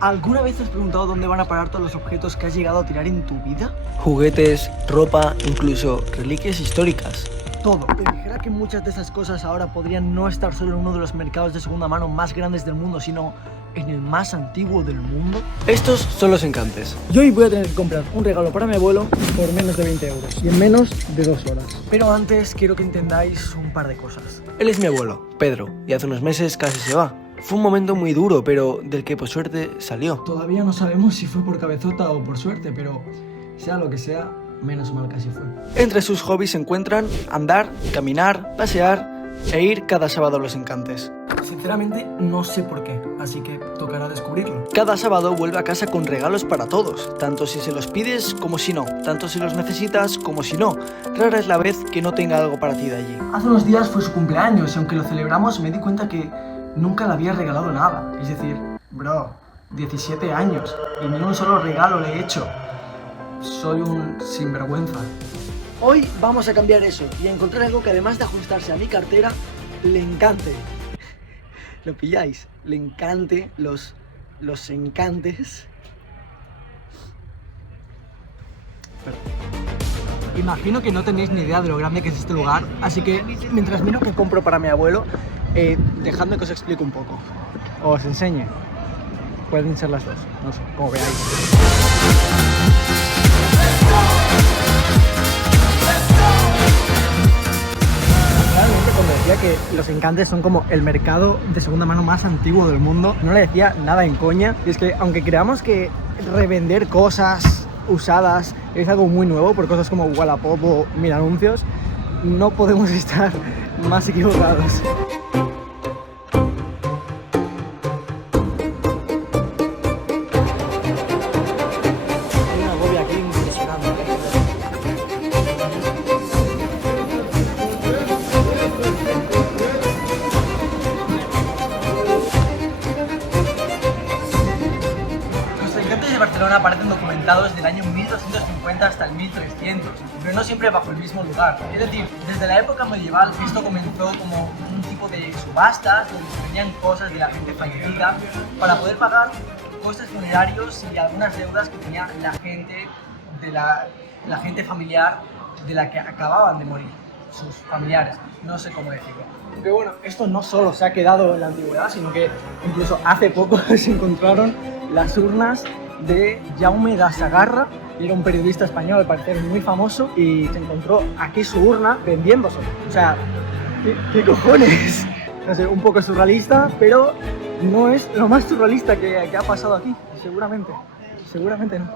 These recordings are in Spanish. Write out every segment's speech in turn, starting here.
¿Alguna vez te has preguntado dónde van a parar todos los objetos que has llegado a tirar en tu vida? Juguetes, ropa, incluso reliquias históricas. Todo. Te dijera que muchas de esas cosas ahora podrían no estar solo en uno de los mercados de segunda mano más grandes del mundo, sino en el más antiguo del mundo. Estos son los encantes. Y hoy voy a tener que comprar un regalo para mi abuelo por menos de 20 euros y en menos de 2 horas. Pero antes quiero que entendáis un par de cosas. Él es mi abuelo, Pedro, y hace unos meses casi se va. Fue un momento muy duro, pero del que por suerte salió. Todavía no sabemos si fue por cabezota o por suerte, pero sea lo que sea, menos mal que así fue. Entre sus hobbies se encuentran andar, caminar, pasear e ir cada sábado a los encantes. Sinceramente no sé por qué, así que tocará descubrirlo. Cada sábado vuelve a casa con regalos para todos, tanto si se los pides como si no, tanto si los necesitas como si no. Rara es la vez que no tenga algo para ti de allí. Hace unos días fue su cumpleaños y aunque lo celebramos me di cuenta que nunca le había regalado nada. Es decir, bro, 17 años y ni un solo regalo le he hecho. Soy un sinvergüenza. Hoy vamos a cambiar eso y a encontrar algo que además de ajustarse a mi cartera, le encante. ¿Lo pilláis? Le encante los encantes. Perdón. Imagino que no tenéis ni idea de lo grande que es este lugar, así que mientras miro qué compro para mi abuelo, dejadme que os explique un poco. O os enseñe. Pueden ser las dos, no sé, como veáis. Realmente cuando decía que los encantes son como el mercado de segunda mano más antiguo del mundo, no le decía nada en coña. Y es que aunque creamos que revender cosas usadas es algo muy nuevo por cosas como Wallapop o Mil Anuncios, no podemos estar más equivocados. Hay una agobia aquí impresionante. Los encantes de Barcelona aparecen documentados del año 1250 hasta el 1300, pero no siempre bajo el mismo lugar. Es decir, desde la época medieval esto comenzó como un tipo de subastas donde se vendían cosas de la gente fallecida para poder pagar costes funerarios y algunas deudas que tenía la gente de la gente familiar de la que acababan de morir, sus familiares, no sé cómo decirlo. Pero bueno, esto no solo se ha quedado en la antigüedad, sino que incluso hace poco se encontraron las urnas de Jaume da Sagarra. Era un periodista español, al parecer muy famoso, y se encontró aquí su urna vendiéndose. O sea, ¿qué cojones? No sé, un poco surrealista, pero no es lo más surrealista que ha pasado aquí, seguramente. Seguramente no.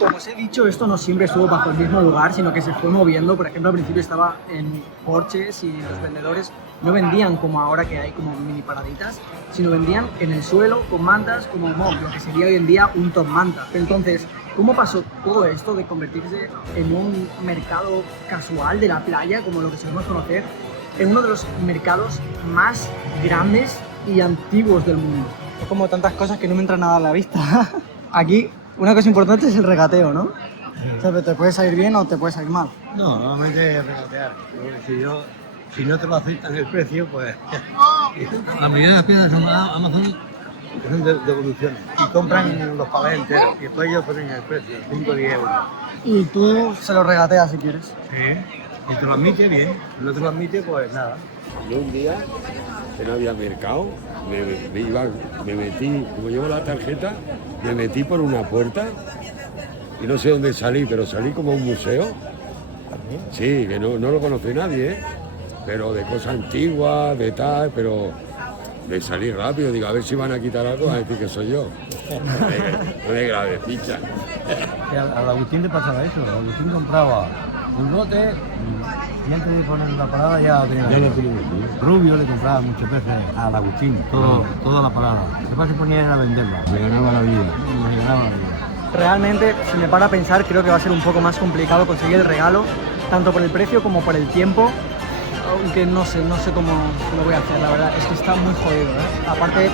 Como os he dicho, esto no siempre estuvo bajo el mismo lugar, sino que se fue moviendo. Por ejemplo, al principio estaba en porches y los vendedores no vendían como ahora que hay como mini paraditas, sino vendían en el suelo con mantas como lo que sería hoy en día un top manta. Entonces, ¿cómo pasó todo esto de convertirse en un mercado casual de la playa, como lo que solemos conocer, en uno de los mercados más grandes y antiguos del mundo? Es como tantas cosas que no me entra nada a la vista. Aquí, una cosa importante es el regateo, ¿no? Sí. O sea, te puede salir bien o te puede salir mal. No, normalmente es regatear. Si no te lo aceptan el precio, pues... La mayoría de las piezas son Amazon son devoluciones y compran los palés enteros y después ellos ponen el precio, 5 o 10 euros. Y tú se lo regateas si quieres. Sí. Y te lo admite bien, si no te lo admite, pues nada. Yo un día, que no había mercado, me metí, como llevo la tarjeta, me metí por una puerta y no sé dónde salí, pero salí como a un museo. Sí, que no lo conoce nadie, ¿eh? Pero de cosas antiguas, de tal, pero me salí rápido, digo, a ver si van a quitar algo, a decir que soy yo. No de grave, ficha. Al Agustín le pasaba eso, Agustín compraba un lote y antes de poner la parada ya tenía. Ya lo tenía. Rubio le compraba muchas veces al Agustín, toda la parada. Después se ponía a venderla. Se ganaba la vida. Se ganaba la vida. Realmente, si me paro a pensar, creo que va a ser un poco más complicado conseguir el regalo, tanto por el precio como por el tiempo. Aunque no sé cómo lo voy a hacer, la verdad, es que está muy jodido, ¿eh? Aparte,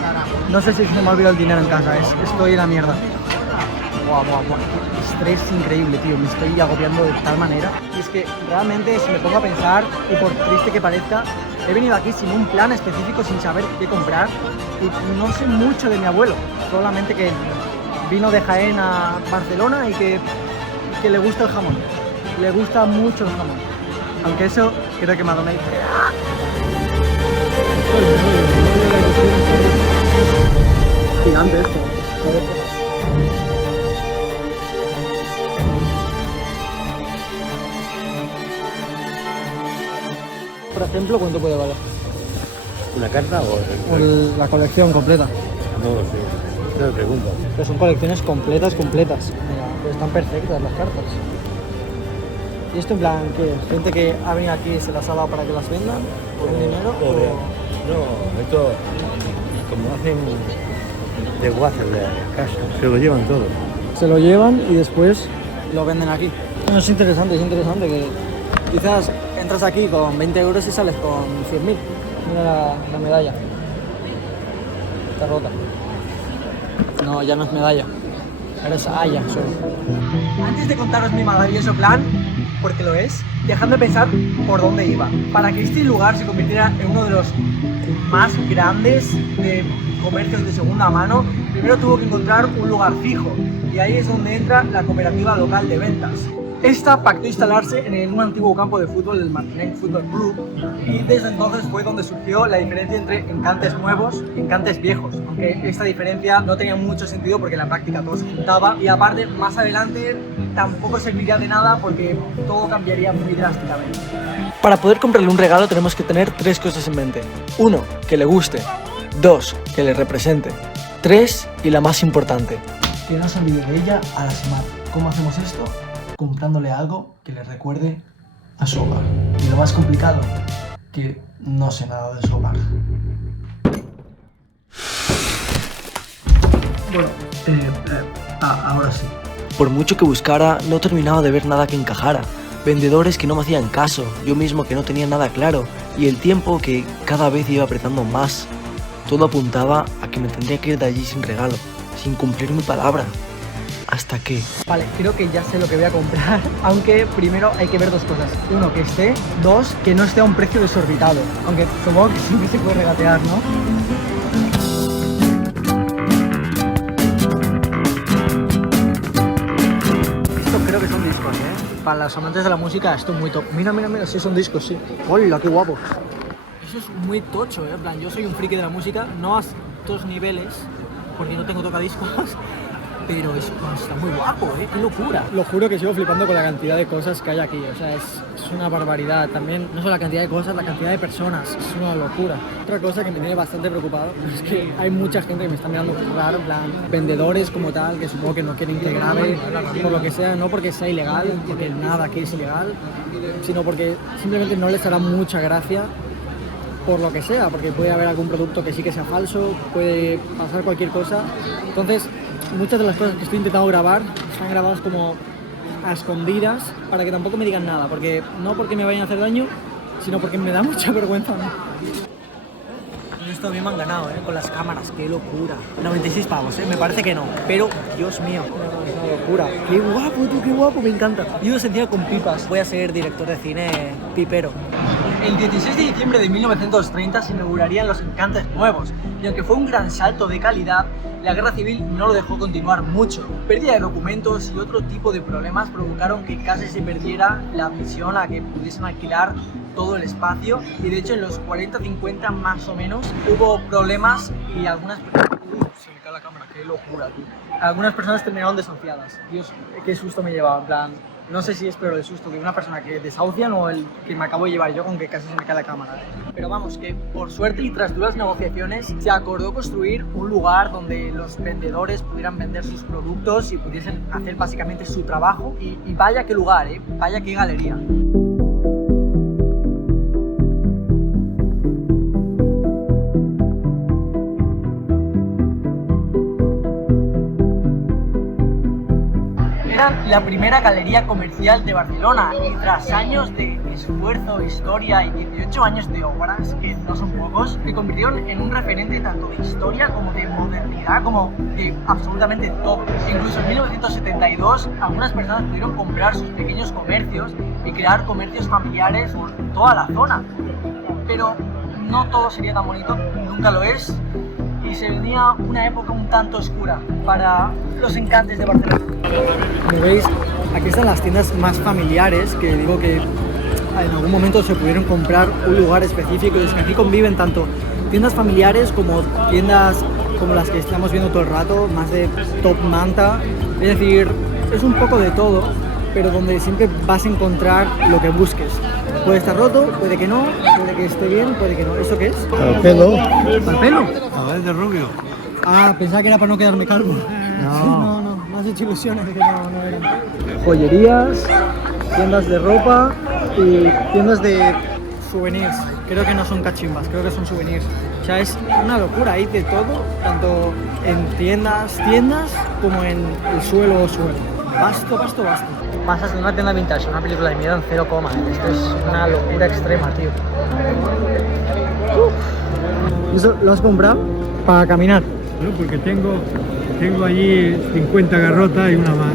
no sé si se me ha olvidado el dinero en casa, estoy en la mierda. Buah. Estrés increíble, tío, me estoy agobiando de tal manera. Y es que realmente, si me pongo a pensar, y por triste que parezca, he venido aquí sin un plan específico, sin saber qué comprar, y no sé mucho de mi abuelo, solamente que vino de Jaén a Barcelona y que le gusta el jamón. Le gusta mucho el jamón. Aunque eso creo que Madonna dice. Gigante esto. Por ejemplo, ¿cuánto puede valer? ¿Una carta o...? La colección completa. No lo sé. No me pregunto. Pero son colecciones completas. Mira, pues están perfectas las cartas. ¿Y esto en plan qué es? ¿Gente que ha venido aquí y se las ha dado para que las vendan? ¿Por un dinero? No, esto como hacen de Wazer de casa, se lo llevan todo. Se lo llevan y después lo venden aquí. Bueno, es interesante que quizás entras aquí con 20 euros y sales con 100.000. Mira la medalla. Está rota. No, ya no es medalla. Ahora es haya solo. Antes de contaros mi maravilloso plan, porque lo es, dejadme pensar por dónde iba. Para que este lugar se convirtiera en uno de los más grandes de comercios de segunda mano, primero tuvo que encontrar un lugar fijo, y ahí es donde entra la cooperativa local de ventas. Esta pactó instalarse en un antiguo campo de fútbol del Martinenc Fútbol Club, y desde entonces fue donde surgió la diferencia entre encantes nuevos y encantes viejos, aunque esta diferencia no tenía mucho sentido porque en la práctica todo se juntaba, y aparte más adelante tampoco serviría de nada porque todo cambiaría muy drásticamente. Para poder comprarle un regalo tenemos que tener 3 cosas en mente. 1, que le guste. 2, que le represente. 3, y la más importante, que no se olvide de ella a la semana. ¿Cómo hacemos esto? Comprándole algo que le recuerde a su hogar. Y lo más complicado, que no sé nada de su hogar. Bueno, ahora sí. Por mucho que buscara, no terminaba de ver nada que encajara. Vendedores que no me hacían caso, yo mismo que no tenía nada claro, y el tiempo que cada vez iba apretando más. Todo apuntaba a que me tendría que ir de allí sin regalo, sin cumplir mi palabra. Hasta que... Vale, creo que ya sé lo que voy a comprar, aunque primero hay que ver 2 cosas. 1, que esté. 2, que no esté a un precio desorbitado. Aunque supongo que siempre se puede regatear, ¿no? Esto creo que son discos, ¿eh? Para los amantes de la música esto es muy top. Mira, sí son discos, sí. ¡Hola, qué guapo! Eso es muy tocho, ¿eh? En plan, yo soy un friki de la música, no a estos niveles, porque no tengo tocadiscos. Pero está muy guapo, ¿eh? ¡Qué locura! Lo juro que sigo flipando con la cantidad de cosas que hay aquí. O sea, es una barbaridad. También, no solo la cantidad de cosas, la cantidad de personas. Es una locura. Otra cosa que me tiene bastante preocupado es que hay mucha gente que me está mirando raro, en plan, vendedores como tal, que supongo que no quieren que grabe, por lo que sea, no porque sea ilegal, porque nada aquí es ilegal, sino porque simplemente no les hará mucha gracia por lo que sea, porque puede haber algún producto que sí que sea falso, puede pasar cualquier cosa. Entonces, muchas de las cosas que estoy intentando grabar están grabadas como a escondidas para que tampoco me digan nada, porque no porque me vayan a hacer daño, sino porque me da mucha vergüenza, ¿no? Esto a mí me han ganado, con las cámaras, qué locura. 96 pavos, me parece que no, pero Dios mío, es una locura. Qué guapo, tú, qué guapo, me encanta. Yo os encima con pipas, voy a ser director de cine pipero. El 16 de diciembre de 1930 se inaugurarían los encantes nuevos, y aunque fue un gran salto de calidad, la guerra civil no lo dejó continuar mucho. Pérdida de documentos y otro tipo de problemas provocaron que casi se perdiera la visión a que pudiesen alquilar todo el espacio, y de hecho en los 40-50 más o menos hubo problemas y algunas... se me cae la cámara, qué locura, tío. Algunas personas terminaron desahuciadas. Dios, qué susto me llevaba, en plan... No sé si es peor el susto que una persona que desahucian o el que me acabo de llevar yo, con que casi se me cae la cámara. Pero vamos, que por suerte y tras duras negociaciones se acordó construir un lugar donde los vendedores pudieran vender sus productos y pudiesen hacer básicamente su trabajo. Y vaya qué lugar, vaya qué galería. La primera galería comercial de Barcelona, y tras años de esfuerzo, historia y 18 años de obras, que no son pocos, se convirtieron en un referente tanto de historia como de modernidad, como de absolutamente todo. Incluso en 1972 algunas personas pudieron comprar sus pequeños comercios y crear comercios familiares por toda la zona. Pero no todo sería tan bonito, nunca lo es. y se venía una época un tanto oscura para los encantes de Barcelona. Como veis, aquí están las tiendas más familiares, que digo que en algún momento se pudieron comprar un lugar específico, y es que aquí conviven tanto tiendas familiares como tiendas como las que estamos viendo todo el rato, más de top manta, es decir, es un poco de todo, pero donde siempre vas a encontrar lo que busques. Puede estar roto, puede que no, puede que esté bien, puede que no. ¿Esto qué es? Para el pelo. ¿Para el pelo? A ver, de rubio. Ah, pensaba que era para no quedarme calvo. No. No, me has hecho ilusiones de que no eran. Joyerías, tiendas de ropa y tiendas de souvenirs. Creo que no son cachimbas, creo que son souvenirs. O sea, es una locura, hay de todo, tanto en tiendas como en el suelo. Basto. Pasas de una tienda vintage a una película de miedo en 0, esto es una locura extrema, tío. ¿Eso lo has comprado? Para caminar. No, porque tengo allí 50 garrotas y una más.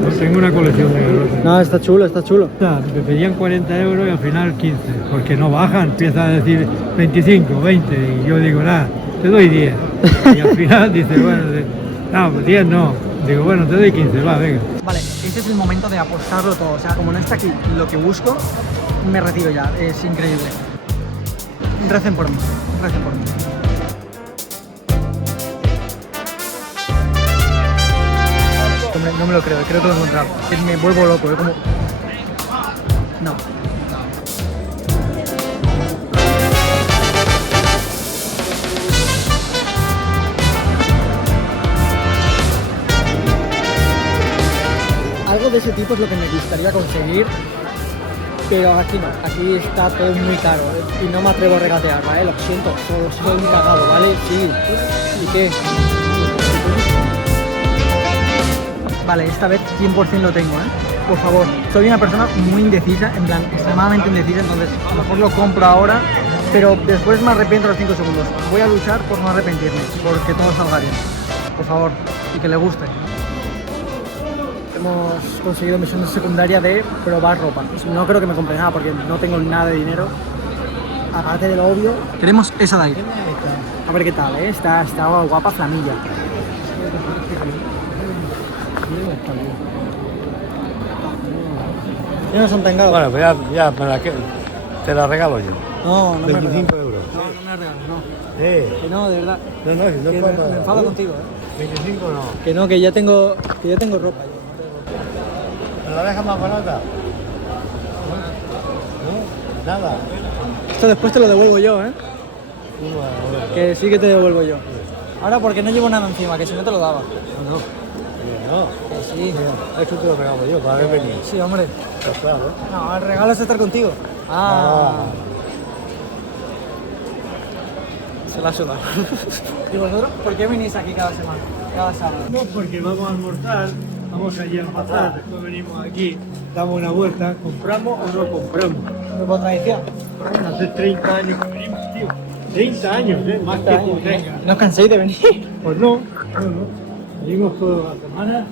No, tengo una colección de garrotas. No, está chulo. Me pedían 40 euros y al final 15, porque no bajan, empieza a decir 25, 20 y yo digo, nada, te doy 10. Y al final dice, bueno, no, 10 no. Digo, bueno, te doy 15, va, venga. Vale, este es el momento de apostarlo todo. O sea, como no está aquí lo que busco, me retiro ya. Es increíble. Recen por mí. Hombre, no me lo creo que lo he encontrado. Me vuelvo loco, como... No. Algo de ese tipo es lo que me gustaría conseguir, pero aquí no, aquí está todo muy caro y no me atrevo a regatear, ¿vale? Lo siento, soy un cagado, ¿vale? Sí. ¿Y qué? Vale, esta vez 100% lo tengo, ¿eh? Por favor, soy una persona muy indecisa, en plan, extremadamente indecisa, entonces a lo mejor lo compro ahora, pero después me arrepiento a los 5 segundos. Voy a luchar por no arrepentirme, porque todo salga bien. Por favor, y que le guste. Hemos conseguido misión secundaria de probar ropa. No creo que me compre nada porque no tengo nada de dinero. Aparte de lo obvio, queremos esa de ahí. A ver qué tal, ¿eh? Está guapa flamilla. Ya no son tan caros. Bueno, pues ya te la regalo yo. No, no 25 euros. No me regalas, no. Eh. Que no, de verdad. No, que no Que pasa. me enfado contigo, ¿eh? 25 no. Que no, que ya tengo ropa. ¿Me la dejas más barata? ¿No? Nada. Esto después te lo devuelvo yo, ¿eh? Que sí que te devuelvo yo. Ahora porque no llevo nada encima, que si no te lo daba. No. No. Que sí. Esto te lo regalo yo para haber venido. Sí, hombre. Pues claro. No, el regalo es estar contigo. Ah. Se la suda. ¿Y vosotros por qué venís aquí cada semana? Cada sábado. No, porque vamos a almorzar, vamos allí a almorzar, después venimos aquí, damos una vuelta, ¿compramos o no compramos? ¿No por tradición? Bueno, hace 30 años que venimos, tío. 30 años, más que tú tengas. ¿No os canséis de venir? Pues no. Venimos todas las semanas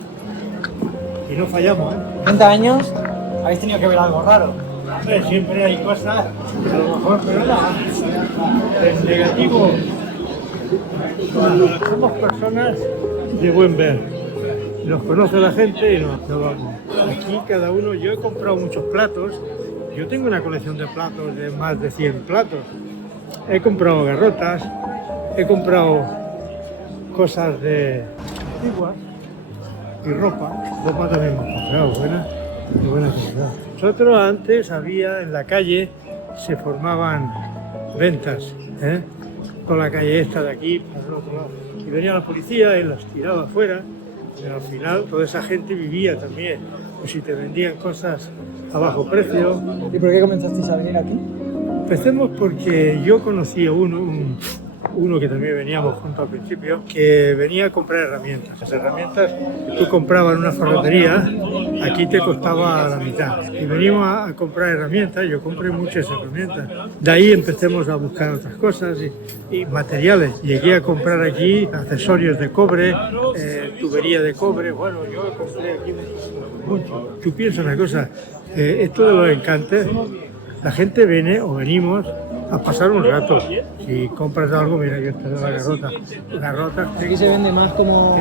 y no fallamos, ¿eh? 30 años, habéis tenido que ver algo raro. Hombre, siempre hay cosas, a lo mejor, pero nada. En negativo, somos personas de buen ver. Nos conoce la gente y nos vamos. Aquí cada uno, yo he comprado muchos platos. Yo tengo una colección de platos de más de 100 platos. He comprado garrotas, he comprado cosas de antiguas y ropa. Ropa también hemos comprado, de buena calidad. Nosotros antes había en la calle, se formaban ventas, ¿eh? Con la calle esta de aquí para el otro lado. Y venía la policía y las tiraba afuera, pero al final toda esa gente vivía también. Pues si te vendían cosas a bajo precio. ¿Y por qué comenzasteis a venir aquí? Empecemos porque yo conocí a uno que también veníamos juntos al principio, que venía a comprar herramientas. Las herramientas que tú comprabas en una ferretería, aquí te costaba la mitad. Y venimos a comprar herramientas, yo compré muchas herramientas. De ahí empecemos a buscar otras cosas y materiales. Llegué a comprar aquí accesorios de cobre, tubería de cobre. Bueno, yo compré aquí mucho. Tú piensas una cosa, esto de los encantes, la gente viene o venimos a pasar un rato. Si compras algo, mira, yo esta es la garrota. Garrotas Aquí se vende más como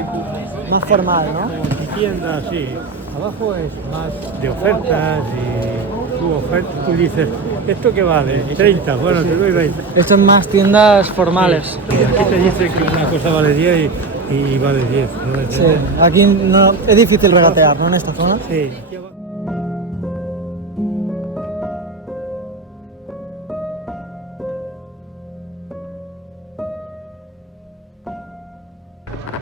más formal, ¿no? en tiendas, sí. Abajo es más de ofertas y tu oferta, tú dices, ¿esto qué vale? 30, bueno, te doy 20. Estas son más tiendas formales. Aquí te dicen que una cosa vale 10 y vale 10. ¿No? Sí, aquí no, es difícil regatear, ¿no? En esta zona. Sí.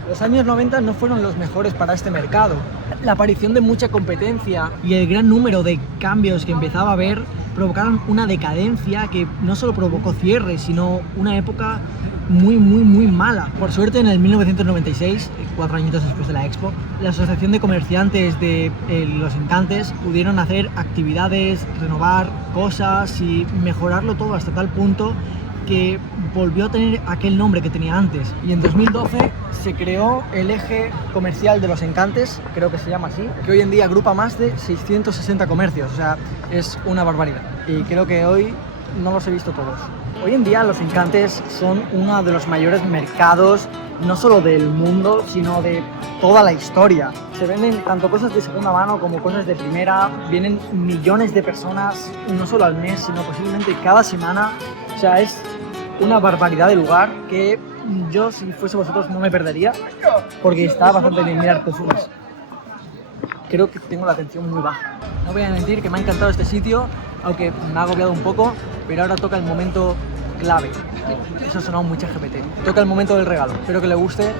Los años 90 no fueron los mejores para este mercado. La aparición de mucha competencia y el gran número de cambios que empezaba a haber provocaron una decadencia que no solo provocó cierres, sino una época muy mala. Por suerte, en el 1996, 4 añitos después de la Expo, la Asociación de Comerciantes de Los Encantes pudieron hacer actividades, renovar cosas y mejorarlo todo hasta tal punto que volvió a tener aquel nombre que tenía antes. Y en 2012 se creó el eje comercial de Los Encantes, creo que se llama así, que hoy en día agrupa más de 660 comercios, o sea, es una barbaridad. Y creo que hoy no los he visto todos. Hoy en día Los Encantes son uno de los mayores mercados, no solo del mundo, sino de toda la historia. Se venden tanto cosas de segunda mano como cosas de primera, vienen millones de personas, no solo al mes, sino posiblemente cada semana. O sea, es una barbaridad de lugar que yo, si fuese vosotros, no me perdería, porque está bastante bien. Mirar, te subes. Creo que tengo la atención muy baja. No voy a mentir que me ha encantado este sitio, aunque me ha agobiado un poco, pero ahora toca el momento clave. Eso ha sonado muy ChatGPT. Toca el momento del regalo. Espero que le guste.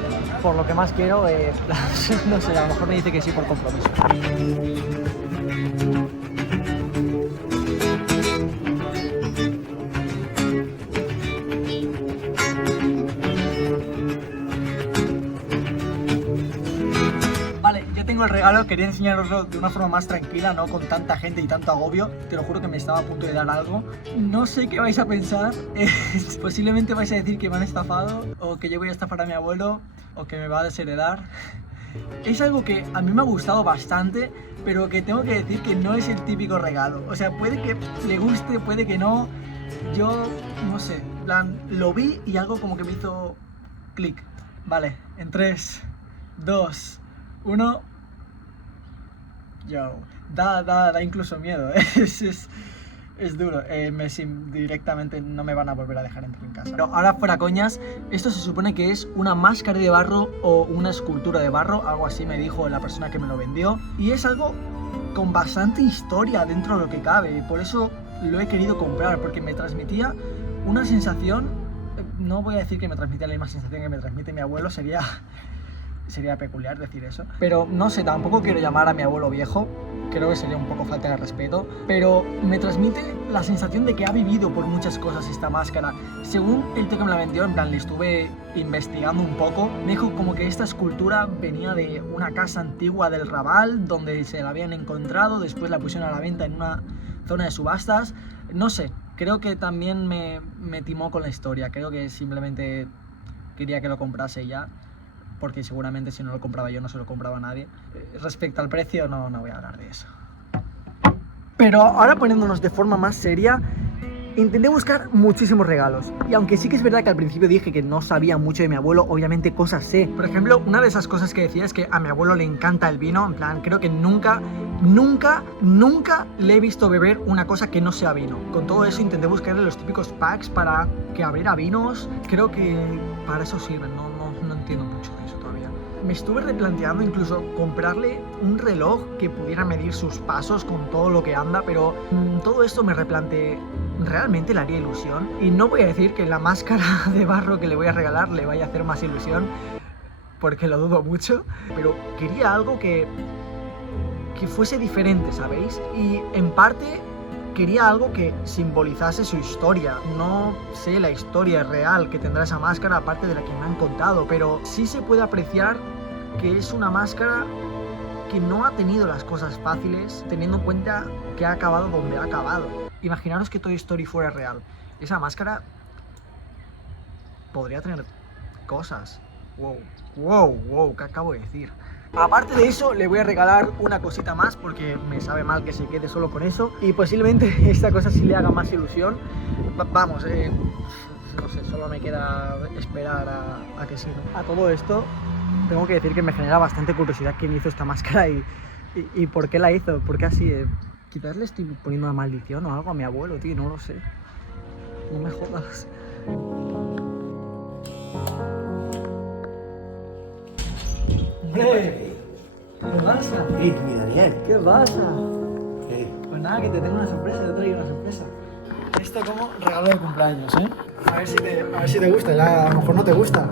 Por lo que más quiero, no sé, a lo mejor me dice que sí por compromiso. El regalo, quería enseñaroslo de una forma más tranquila, no con tanta gente y tanto agobio. Te lo juro que me estaba a punto de dar algo. No sé qué vais a pensar. Posiblemente vais a decir que me han estafado, o que yo voy a estafar a mi abuelo, o que me va a desheredar. Es algo que a mí me ha gustado bastante, pero que tengo que decir que no es el típico regalo. O sea, puede que le guste, puede que no. Yo no sé, en plan, lo vi y algo como que me hizo clic. Vale, en 3, 2, 1... Yo, da incluso miedo, ¿eh? Es duro, directamente no me van a volver a dejar entrar en casa. Pero ahora fuera coñas, esto se supone que es una máscara de barro o una escultura de barro, algo así me dijo la persona que me lo vendió. Y es algo con bastante historia dentro de lo que cabe, y por eso lo he querido comprar, porque me transmitía una sensación, no voy a decir que me transmitía la misma sensación que me transmite mi abuelo, sería peculiar decir eso, pero no sé, tampoco quiero llamar a mi abuelo viejo, creo que sería un poco falta de respeto, pero me transmite la sensación de que ha vivido por muchas cosas esta máscara. Según el tío que me la vendió, en plan, le estuve investigando un poco, me dijo como que esta escultura venía de una casa antigua del Raval, donde se la habían encontrado, después la pusieron a la venta en una zona de subastas, no sé, creo que también me timó con la historia, creo que simplemente quería que lo comprase ya, porque seguramente si no lo compraba yo no se lo compraba a nadie. Respecto al precio no voy a hablar de eso. Pero ahora poniéndonos de forma más seria, intenté buscar muchísimos regalos. Y aunque sí que es verdad que al principio dije que no sabía mucho de mi abuelo, obviamente cosas sé. Por ejemplo, una de esas cosas que decía es que a mi abuelo le encanta el vino. En plan, creo que nunca le he visto beber una cosa que no sea vino. Con todo eso intenté buscarle los típicos packs para que abriera vinos. Creo que para eso sirven, no entiendo mucho de eso todavía. Me estuve replanteando incluso comprarle un reloj que pudiera medir sus pasos con todo lo que anda, pero todo esto me replanteé. ¿Realmente le haría ilusión? Y no voy a decir que la máscara de barro que le voy a regalar le vaya a hacer más ilusión, porque lo dudo mucho, pero quería algo que fuese diferente, ¿sabéis? Y en parte quería algo que simbolizase su historia. No sé la historia real que tendrá esa máscara, aparte de la que me han contado, pero sí se puede apreciar que es una máscara que no ha tenido las cosas fáciles, teniendo en cuenta que ha acabado donde ha acabado. Imaginaros que Toy Story fuera real. Esa máscara podría tener cosas. Wow, ¿qué acabo de decir? Aparte de eso, le voy a regalar una cosita más porque me sabe mal que se quede solo con eso y posiblemente esta cosa sí le haga más ilusión. Vamos, no sé, solo me queda esperar a que sí, ¿no? A todo esto, tengo que decir que me genera bastante curiosidad quién hizo esta máscara y por qué la hizo, por qué así. Quizás le estoy poniendo una maldición o algo a mi abuelo, tío, no lo sé. No me jodas. ¡Hombre! ¿Qué pasa? Sí, mi Daniel. ¿Qué pasa? ¿Qué? Pues nada, que te tengo una sorpresa, te traigo una sorpresa. Esto como regalo de cumpleaños, ¿eh? A ver si te gusta, ya a lo mejor no te gusta.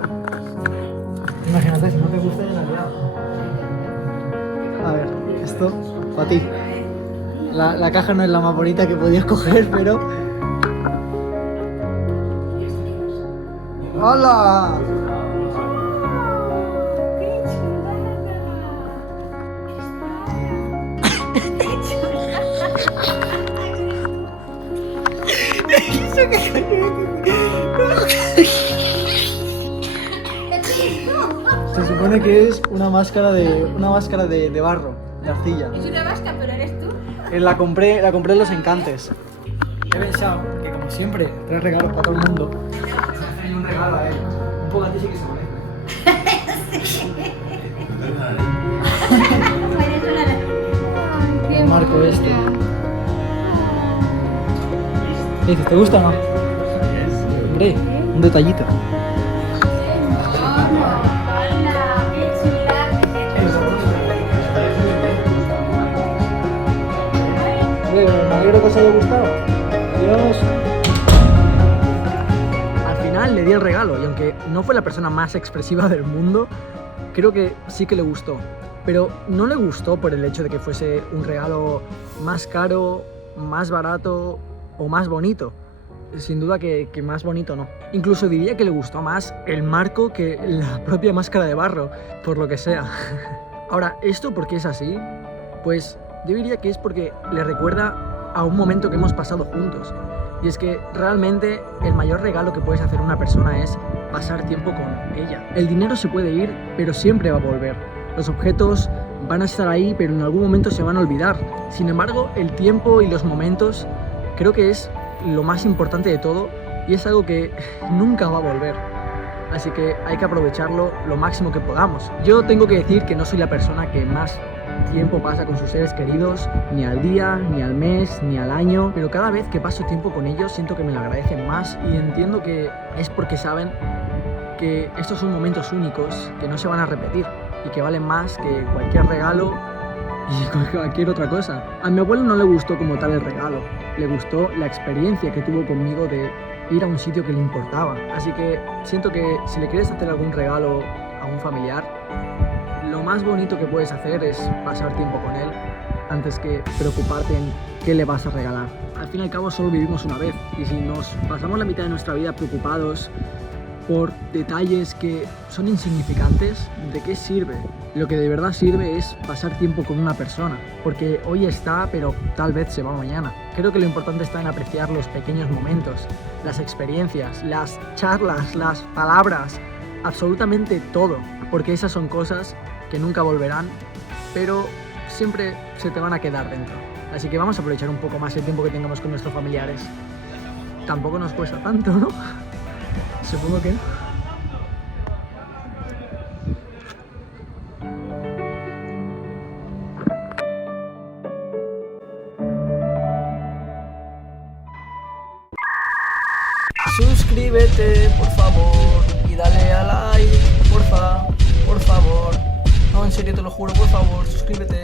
Imagínate, si no te gusta ya la he liado. A ver, esto para ti. La caja no es la más bonita que podías coger, pero... ¡Hola! Se supone que es una máscara de barro, de arcilla. Es una vasca, pero eres tú. La compré en Los Encantes. He pensado que como siempre trae regalos para todo el mundo. Hay un regalo a él. Un poco a ti sí que se parece. El marco este. ¿Qué dices? ¿Te gusta o no? Hombre, un detallito. Me alegro que os haya gustado. Adiós. Al final le di el regalo y aunque no fue la persona más expresiva del mundo, creo que sí que le gustó. Pero no le gustó por el hecho de que fuese un regalo más caro, más barato o más bonito. Sin duda que más bonito no. Incluso diría que le gustó más el marco que la propia máscara de barro, por lo que sea. Ahora, ¿esto por qué es así? Pues yo diría que es porque le recuerda a un momento que hemos pasado juntos. Y es que realmente el mayor regalo que puedes hacer a una persona es pasar tiempo con ella. El dinero se puede ir, pero siempre va a volver. Los objetos van a estar ahí, pero en algún momento se van a olvidar. Sin embargo, el tiempo y los momentos creo que es lo más importante de todo y es algo que nunca va a volver. Así que hay que aprovecharlo lo máximo que podamos. Yo tengo que decir que no soy la persona que más tiempo pasa con sus seres queridos, ni al día, ni al mes, ni al año, pero cada vez que paso tiempo con ellos siento que me lo agradecen más y entiendo que es porque saben que estos son momentos únicos que no se van a repetir y que valen más que cualquier regalo y cualquier otra cosa. A mi abuelo no le gustó como tal el regalo, le gustó la experiencia que tuvo conmigo de ir a un sitio que le importaba. Así que siento que si le quieres hacer algún regalo a un familiar, lo más bonito que puedes hacer es pasar tiempo con él antes que preocuparte en qué le vas a regalar. Al fin y al cabo solo vivimos una vez y si nos pasamos la mitad de nuestra vida preocupados por detalles que son insignificantes, ¿de qué sirve? Lo que de verdad sirve es pasar tiempo con una persona, porque hoy está, pero tal vez se va mañana. Creo que lo importante está en apreciar los pequeños momentos, las experiencias, las charlas, las palabras, absolutamente todo, porque esas son cosas que nunca volverán, pero siempre se te van a quedar dentro. Así que vamos a aprovechar un poco más el tiempo que tengamos con nuestros familiares. Tampoco nos cuesta tanto, ¿no? Supongo que no. Suscríbete, por favor, y dale a like, por favor. No, en serio, te lo juro, por favor, suscríbete.